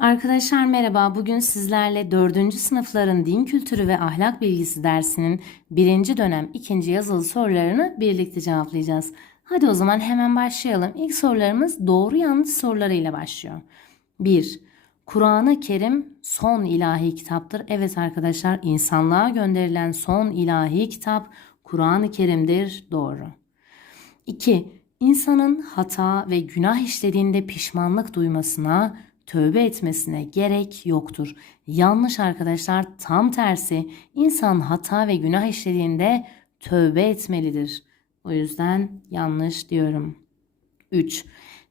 Arkadaşlar merhaba. Bugün sizlerle 4. sınıfların din kültürü ve ahlak bilgisi dersinin 1. dönem 2. yazılı sorularını birlikte cevaplayacağız. Hadi o zaman hemen başlayalım. İlk sorularımız doğru yanlış sorularıyla başlıyor. 1. Kur'an-ı Kerim son ilahi kitaptır. Evet arkadaşlar insanlığa gönderilen son ilahi kitap Kur'an-ı Kerim'dir. Doğru. 2. İnsanın hata ve günah işlediğinde pişmanlık duymasına, tövbe etmesine gerek yoktur. Yanlış arkadaşlar tam tersi. İnsan hata ve günah işlediğinde tövbe etmelidir. O yüzden yanlış diyorum. 3.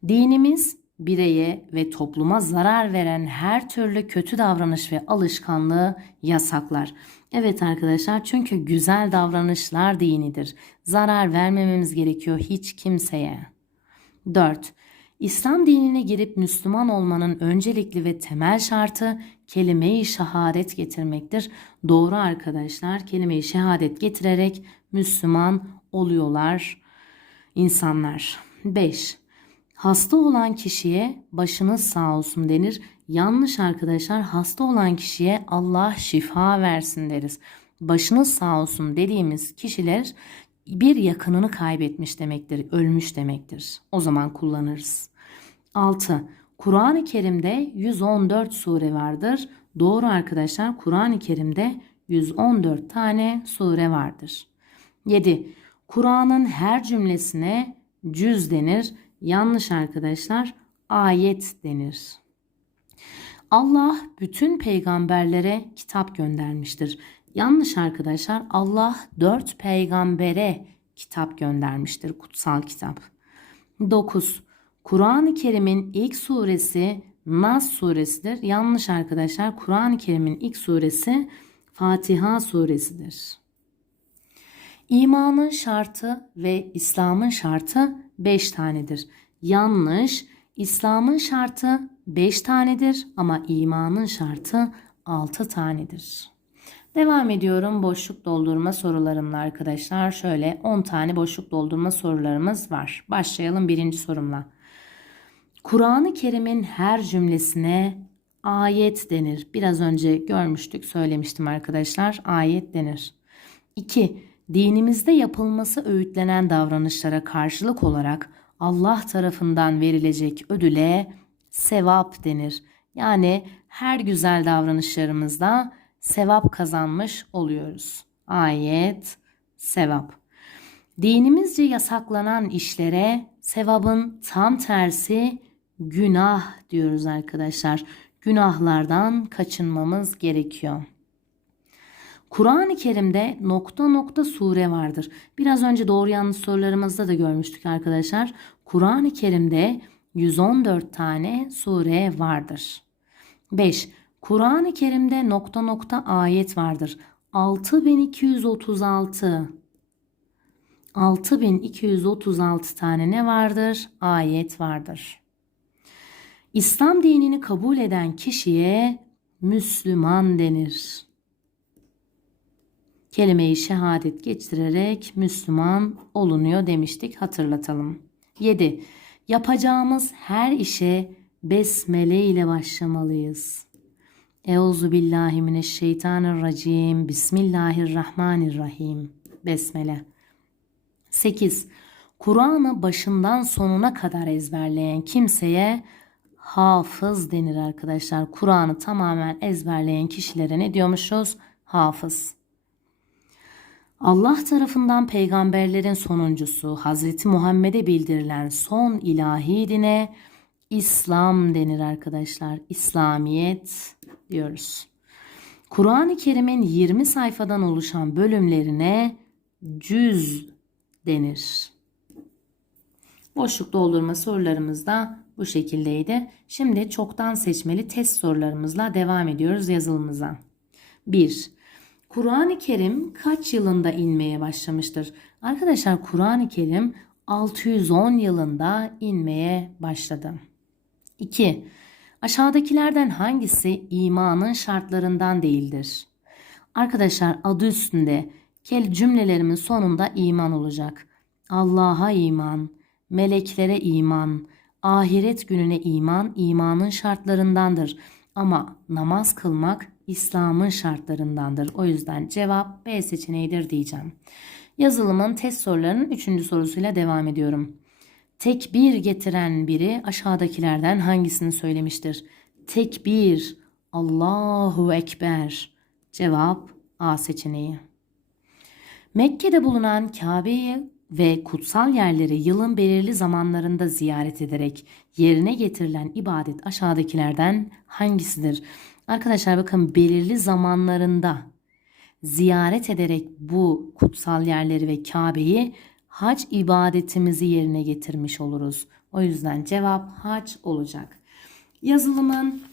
Dinimiz bireye ve topluma zarar veren her türlü kötü davranış ve alışkanlığı yasaklar. Evet arkadaşlar çünkü güzel davranışlar dinidir. Zarar vermememiz gerekiyor hiç kimseye. 4. İslam dinine girip Müslüman olmanın öncelikli ve temel şartı kelime-i şehadet getirmektir. Doğru arkadaşlar kelime-i şehadet getirerek Müslüman oluyorlar insanlar. 5. Hasta olan kişiye başınız sağ olsun denir. Yanlış arkadaşlar hasta olan kişiye Allah şifa versin deriz. Başınız sağ olsun dediğimiz kişiler bir yakınını kaybetmiş demektir, ölmüş demektir. O zaman kullanırız. 6. Kur'an-ı Kerim'de 114 sure vardır. Doğru arkadaşlar Kur'an-ı Kerim'de 114 tane sure vardır. 7. Kur'an'ın her cümlesine cüz denir. Yanlış arkadaşlar ayet denir. Allah bütün peygamberlere kitap göndermiştir. Yanlış arkadaşlar Allah dört peygambere kitap göndermiştir kutsal kitap. 9. Kur'an-ı Kerim'in ilk suresi Nas suresidir. Yanlış arkadaşlar Kur'an-ı Kerim'in ilk suresi Fatiha suresidir. İmanın şartı ve İslam'ın şartı 5 tanedir. Yanlış. İslam'ın şartı 5 tanedir ama imanın şartı 6 tanedir. Devam ediyorum boşluk doldurma sorularımla arkadaşlar. Şöyle 10 tane boşluk doldurma sorularımız var. Başlayalım birinci sorumla. Kur'an-ı Kerim'in her cümlesine ayet denir. Biraz önce görmüştük, söylemiştim arkadaşlar. Ayet denir. 2. Dinimizde yapılması öğütlenen davranışlara karşılık olarak Allah tarafından verilecek ödüle sevap denir. Yani her güzel davranışlarımızda sevap kazanmış oluyoruz. Ayet, sevap. Dinimizce yasaklanan işlere sevabın tam tersi günah diyoruz arkadaşlar. Günahlardan kaçınmamız gerekiyor. Kur'an-ı Kerim'de nokta nokta sure vardır. Biraz önce doğru yanlış sorularımızda da görmüştük arkadaşlar. Kur'an-ı Kerim'de 114 tane sure vardır. 5. Kur'an-ı Kerim'de nokta nokta ayet vardır. 6236 6236 tane ne vardır? Ayet vardır. İslam dinini kabul eden kişiye Müslüman denir. Kelime-i şehadet getirerek Müslüman olunuyor demiştik hatırlatalım. 7. Yapacağımız her işe besmele ile başlamalıyız. Euzu billahi mineşşeytanirracim. Bismillahirrahmanirrahim. Besmele. 8. Kur'an'ı başından sonuna kadar ezberleyen kimseye hafız denir arkadaşlar. Kur'an'ı tamamen ezberleyen kişilere ne diyormuşuz? Hafız. Allah tarafından peygamberlerin sonuncusu Hazreti Muhammed'e bildirilen son ilahi dine İslam denir arkadaşlar. İslamiyet diyoruz. Kur'an-ı Kerim'in 20 sayfadan oluşan bölümlerine cüz denir. Boşluk doldurma sorularımız da bu şekildeydi. Şimdi çoktan seçmeli test sorularımızla devam ediyoruz yazılımıza. 1. Kur'an-ı Kerim kaç yılında inmeye başlamıştır? Arkadaşlar Kur'an-ı Kerim 610 yılında inmeye başladı. 2. Aşağıdakilerden hangisi imanın şartlarından değildir? Arkadaşlar adı üstünde kel cümlelerimin sonunda iman olacak. Allah'a iman, meleklere iman, ahiret gününe iman imanın şartlarındandır. Ama namaz kılmak İslam'ın şartlarındandır. O yüzden cevap B seçeneğidir diyeceğim. Yazılımın test sorularının 3. sorusuyla devam ediyorum. Tekbir getiren biri aşağıdakilerden hangisini söylemiştir? Tekbir, Allahu Ekber. Cevap A seçeneği. Mekke'de bulunan Kabe'yi ve kutsal yerleri yılın belirli zamanlarında ziyaret ederek yerine getirilen ibadet aşağıdakilerden hangisidir? Arkadaşlar bakın belirli zamanlarında ziyaret ederek bu kutsal yerleri ve Kabe'yi hac ibadetimizi yerine getirmiş oluruz. O yüzden cevap hac olacak. Yazılımın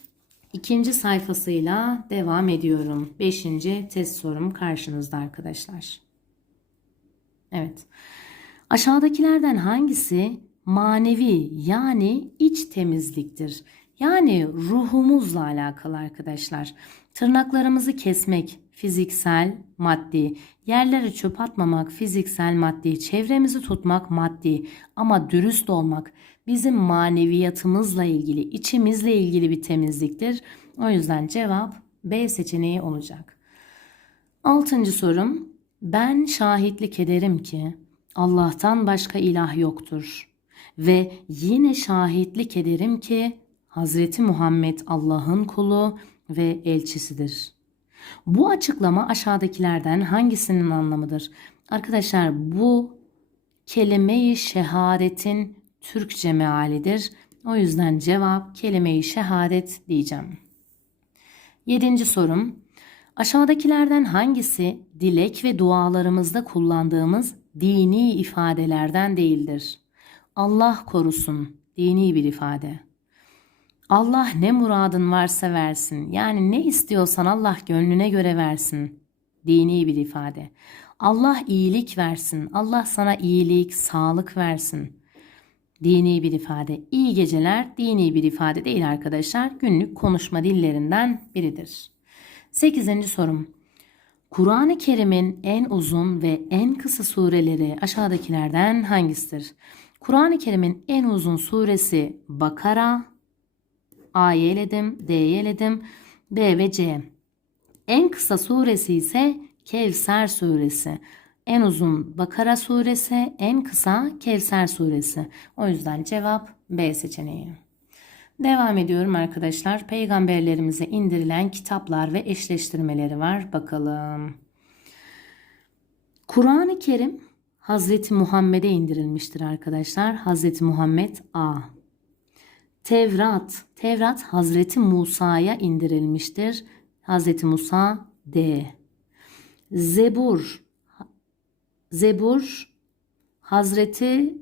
ikinci sayfasıyla devam ediyorum. Beşinci test sorum karşınızda arkadaşlar. Evet. Aşağıdakilerden hangisi manevi yani iç temizliktir? Yani ruhumuzla alakalı arkadaşlar. Tırnaklarımızı kesmek fiziksel, maddi. Yerlere çöp atmamak fiziksel, maddi. Çevremizi tutmak maddi. Ama dürüst olmak bizim maneviyatımızla ilgili, içimizle ilgili bir temizliktir. O yüzden cevap B seçeneği olacak. Altıncı sorum. Ben şahitlik ederim ki Allah'tan başka ilah yoktur. Ve yine şahitlik ederim ki Hazreti Muhammed Allah'ın kulu ve elçisidir. Bu açıklama aşağıdakilerden hangisinin anlamıdır? Arkadaşlar bu kelime-i şehadetin Türkçe mealidir. O yüzden cevap kelime-i şehadet diyeceğim. Yedinci sorum. Aşağıdakilerden hangisi dilek ve dualarımızda kullandığımız dini ifadelerden değildir? Allah korusun dini bir ifade. Allah ne muradın varsa versin. Yani ne istiyorsan Allah gönlüne göre versin. Dini bir ifade. Allah iyilik versin. Allah sana iyilik, sağlık versin. Dini bir ifade. İyi geceler dini bir ifade değil arkadaşlar. Günlük konuşma dillerinden biridir. Sekizinci sorum. Kur'an-ı Kerim'in en uzun ve en kısa sureleri aşağıdakilerden hangisidir? Kur'an-ı Kerim'in en uzun suresi Bakara, A'yı eledim, D'yi eledim, B ve C. En kısa suresi ise Kevser suresi. En uzun Bakara suresi, en kısa Kevser suresi. O yüzden cevap B seçeneği. Devam ediyorum arkadaşlar. Peygamberlerimize indirilen kitaplar ve eşleştirmeleri var. Bakalım. Kur'an-ı Kerim Hazreti Muhammed'e indirilmiştir arkadaşlar. Hazreti Muhammed A. Tevrat. Tevrat Hazreti Musa'ya indirilmiştir. Hazreti Musa D. Zebur. Zebur Hazreti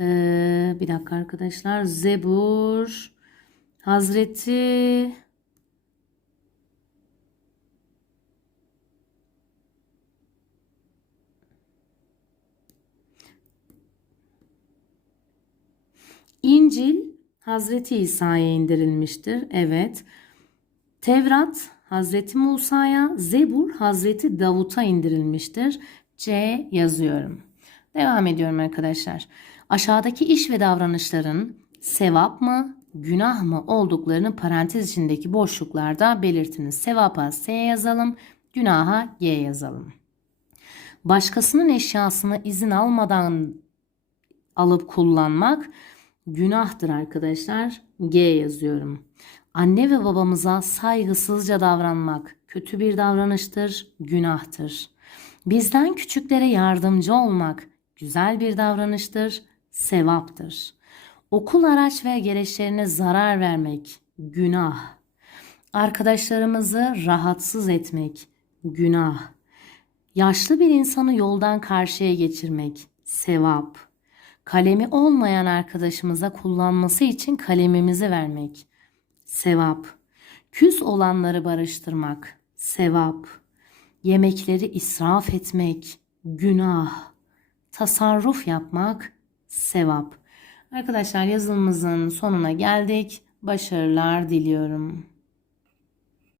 ee, bir dakika arkadaşlar. Zebur Hazreti İncil Hazreti İsa'ya indirilmiştir. Evet. Tevrat Hazreti Musa'ya, Zebur Hazreti Davut'a indirilmiştir. C yazıyorum. Devam ediyorum arkadaşlar. Aşağıdaki iş ve davranışların sevap mı, günah mı olduklarını parantez içindeki boşluklarda belirtiniz. Sevapa S yazalım, günaha G yazalım. Başkasının eşyasını izin almadan alıp kullanmak günahtır arkadaşlar. G yazıyorum. Anne ve babamıza saygısızca davranmak kötü bir davranıştır, günahtır. Bizden küçüklere yardımcı olmak güzel bir davranıştır, sevaptır. Okul araç ve gereçlerine zarar vermek günah. Arkadaşlarımızı rahatsız etmek günah. Yaşlı bir insanı yoldan karşıya geçirmek sevap. Kalemi olmayan arkadaşımıza kullanması için kalemimizi vermek sevap. Küs olanları barıştırmak sevap. Yemekleri israf etmek günah. Tasarruf yapmak sevap. Arkadaşlar yazılımızın sonuna geldik. Başarılar diliyorum.